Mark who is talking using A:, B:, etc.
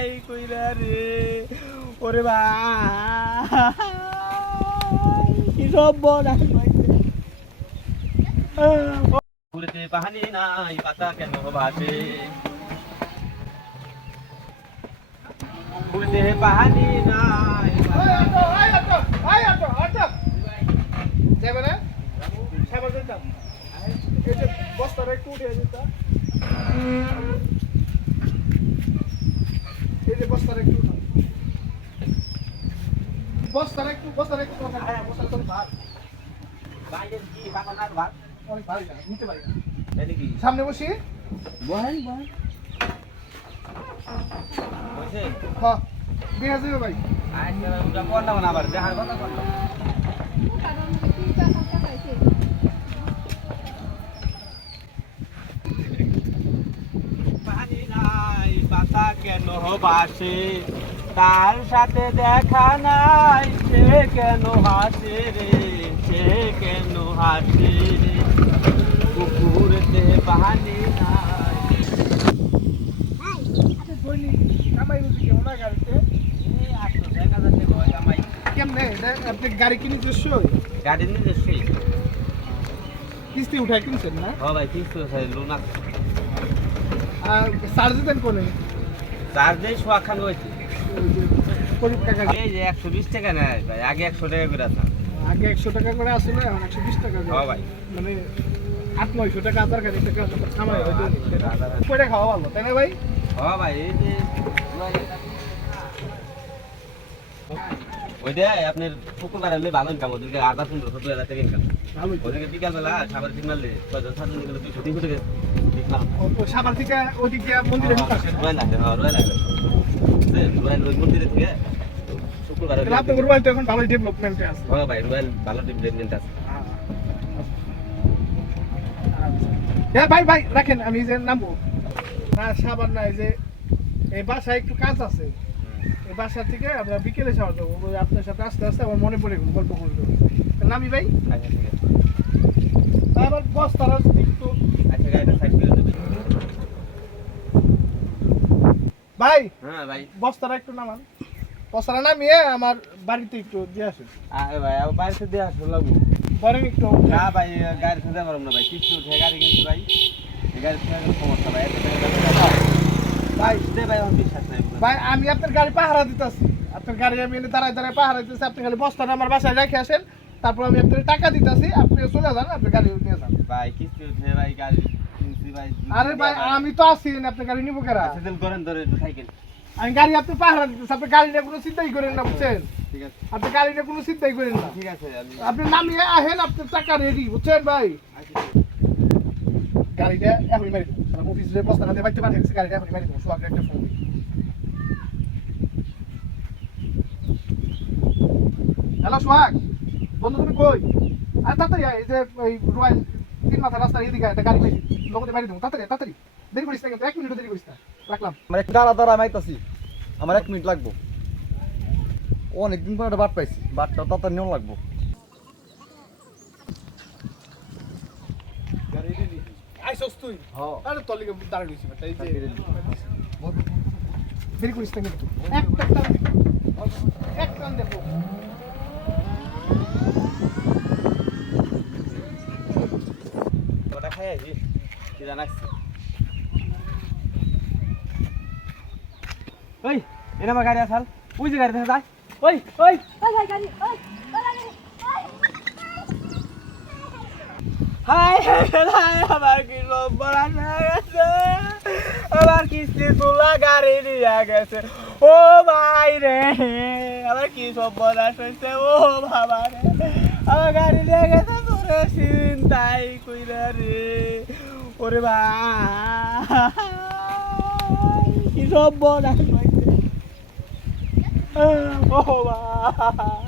A: তাই কইরা রে। ওরে ভাই কি সব বনাস পুরতে পাহানি নাই পাতা কেন ভাসে? পুরতে পাহানি নাই
B: যাবে না? বস্তাটা একটু উঠে দিতাম বস্তাটা একটু বস্তাটা একটু বস্তাটা একটু উঠাও। হ্যাঁ বস্তাটা তো ভার
A: বাইরের কি বাগানার ভাত?
B: অনেক নিতে পারি
A: কি?
B: সামনে বসি?
A: বহেন বহেন
B: হ্যাঁ বিয়ে যাবে ভাই।
A: আচ্ছা ওটা করলাম না আবার দেখার কথা করলাম পানি নাই পাতা কেন বাসে তার সাথে দেখা নাই সে কেন হাসে রে? সে কেন হাসে রে? কুকুরতে পানি নাই।
B: এটা আপনি গাড়ি কিনে
A: গাড়ি নিয়ে
B: কিস্তি উঠায় কিনছেন না?
A: হ ভাই তিনশো লোন আছে।
B: আর চার্জ দেন কোনে?
A: চার দিয়ে সোয়া খান হয়েছে
B: যে
A: এই যে একশো বিশ টাকা নেয় ভাই আগে একশো টাকা করে আসলাম
B: আগে একশো টাকা করে আসলে এখন একশো বিশ টাকা করে।
A: ভাই।
B: মানে আট নয়শো টাকা আধার কার্ড একটা কামাই হয় করে খাওয়া ভালো তাই না ভাই?
A: হ ভাই এই যে আপনার ইনকাম ওদেরকে আধা পনেরো সত্তর হাজার টাকা ইনকাম
B: ভালোই
A: ওদেরকে বিকালবেলা সাবার ঠিক মারলে ছয়জন সাতজন গেলে দুইশো তিনশো টাকা
B: সাবার থেকে ওদিকে মন্দিরে
A: রয় লাগবে হ্যাঁ রয় লাগবে রয়্যাল মন্দিরে থেকে শুক্রবার
B: আপনার মোবাইল তো এখন ডেভেলপমেন্টে আছে।
A: হ্যাঁ ভাই ভালো আছে।
B: হ্যাঁ ভাই ভাই রাখেন আমি যে নামবো। না সাবার না এই যে এই বাসায় একটু কাজ আছে। এই বাসা থেকে আমরা বিকেলে যাওয়া যাব আপনার সাথে আস্তে আস্তে আমার মনে পড়ে গেল গল্প করব। নামি ভাই?
A: আচ্ছা ঠিক আছে।
B: আবার যদি একটু
A: আচ্ছা গাড়িটা সাইড করে
B: ভাই
A: হ্যাঁ ভাই।
B: বস্তারা একটু নামান। বস্তারা নামিয়ে আমার বাড়িতে একটু দিয়ে আসেন।
A: আরে ভাই আর বাড়িতে দিয়ে আসো লাগবো।
B: বরং একটু
A: না ভাই গাড়ি থেকে পারলাম না ভাই কিছু গাড়ি কিনছি ভাই। গাড়ি থেকে সমস্যা ভাই
B: ভাই
A: ভাই বিশ্বাস নাই
B: ভাই আমি আপনার গাড়ি পাহারা দিতেছি। আপনার গাড়ি আমি এনে দাঁড়ায় দাঁড়ায় পাহারা দিতেছি। আপনি খালি বস্তাটা আমার বাসায় রেখে আসেন। তারপর আমি আপনার টাকা দিতেছি। আপনি চলে যান আপনি গাড়ি নিয়ে যান।
A: ভাই কিস্তি উঠে ভাই গাড়ি
B: আরে ভাই আমি তো আছি আপনার গাড়ি নিবো কেরা?
A: আচ্ছা করেন ধরে সাইকেল
B: আমি গাড়ি আপনি পাহারা দিতেছি। আপনি গাড়ি নিয়ে কোনো চিন্তাই করেন না বুঝছেন?
A: ঠিক আছে।
B: আপনি গাড়ি নিয়ে কোনো চিন্তাই করেন না।
A: ঠিক আছে
B: আপনি নামিয়ে আহেন আপনার টাকা রেডি বুঝছেন ভাই?
A: আচ্ছা,
B: গাড়িটা এখনই মারি অফিসে বস্তা কাঁধে বাড়িতে পাঠিয়েছি, গাড়িটা এখনই মারি দেবো সোয়াগের একটা ফোন হ্যালো, সোহাগ। বন্ধু, তুমি কই? আরে, তাড়াতাড়ি এই যে ওই তিন মাথা রাস্তার এদিকে একটা গাড়ি পাইছি, লোকদের বাড়ি দেবো। তাড়াতাড়ি তাড়াতাড়ি। দেরি করিস না কিন্তু এক মিনিটও দেরি করিস না। রাখলাম।
C: আমার একটু দাঁড়া দাঁড়া মাইতাছি আমার এক মিনিট লাগবো। অনেকদিন পর একটা বাট পাইছি, বাটটা তাড়াতাড়ি নেওয়া লাগবো।
B: আইসস তুই?
C: হ্যাঁ।
B: আরে তোর লিগে দাঁড়াই রইছি বেটা, এই যে
C: গাড়ি
B: করিস না কিন্তু। একটা টান এক টান দেখো
A: ওটা খাই আছি কি জানাচ্ছি? ওই এনে আমার গাড়ি আসাল। ওই যে গাড়ি দেখা যায় ওই ওই। হাই হাই আমার কি হয়ে গেছে? আমার কিস্তি তোলা গাড়ি নিয়ে গেছে? ও ভাই রে, আমার কি সর্বনাশ হয়েছে ও বাবা রে, আমার গাড়ি নিয়ে গেছে, তোরে চিন্তাই কইরা রে। ওরে ভাই, কি সর্বনাশ হয়েছে ও ভাই